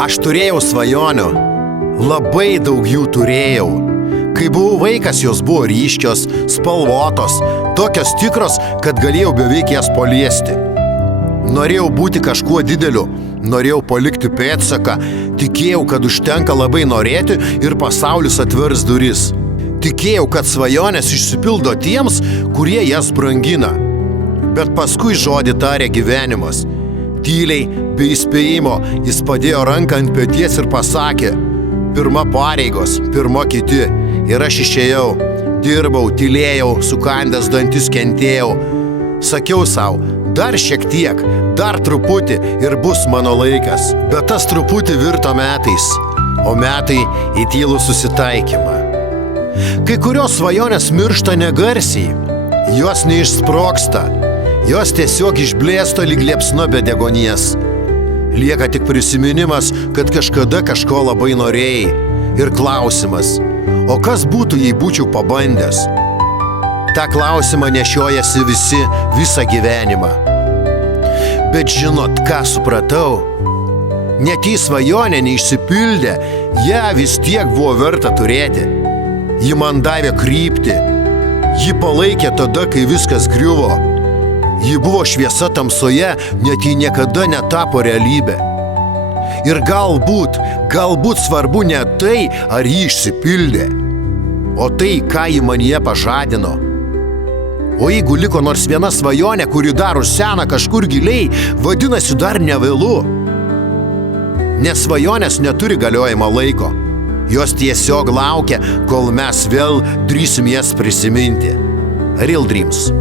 Aš turėjau svajonių, labai daug jų turėjau. Kai buvau vaikas, jos buvo ryškios, spalvotos, tokios tikros, kad galėjau beveik jas paliesti. Norėjau būti kažkuo dideliu, norėjau palikti pėdsaką, tikėjau, kad užtenka labai norėti ir pasaulis atvers duris. Tikėjau, kad svajonės išsipildo tiems, kurie jas brangina. Bet paskui žodį tarė gyvenimas. Tyliai, be įspėjimo, jis padėjo ranką ant peties ir pasakė: pirma pareigos, pirma kiti. Ir aš išėjau, dirbau, tylėjau, sukandęs dantis kentėjau. Sakiau sau, dar šiek tiek, dar truputį ir bus mano laikas. Bet tas truputį virto metais, o metai į tylų susitaikymą. Kai kurios svajonės miršta negarsiai, jos neišsprogsta, jos tiesiog išblėsto lyg liepsna be deguonies. Lieka tik prisiminimas, kad kažkada kažko labai norėjai. Ir klausimas, o kas būtų, jei būčiau pabandęs? Ta klausimą nešiojasi visi visą gyvenimą. Bet žinot, ką supratau? Net jei svajonė neišsipildė, ją vis tiek buvo verta turėti. Ji man davė kryptį. Ji palaikė tada, kai viskas griuvo. Ji buvo šviesa tamsoje, net jei niekada netapo realybė. Ir galbūt svarbu ne tai, ar ji išsipildė, o tai, ką ji manyje pažadino. O jeigu liko nors viena svajonė, kuri dar užsena kažkur giliai, vadinasi dar nevėlu. Nes svajonės neturi galiojimo laiko. Jos tiesiog laukia, kol mes vėl drįsim jas prisiminti. Real Dreams.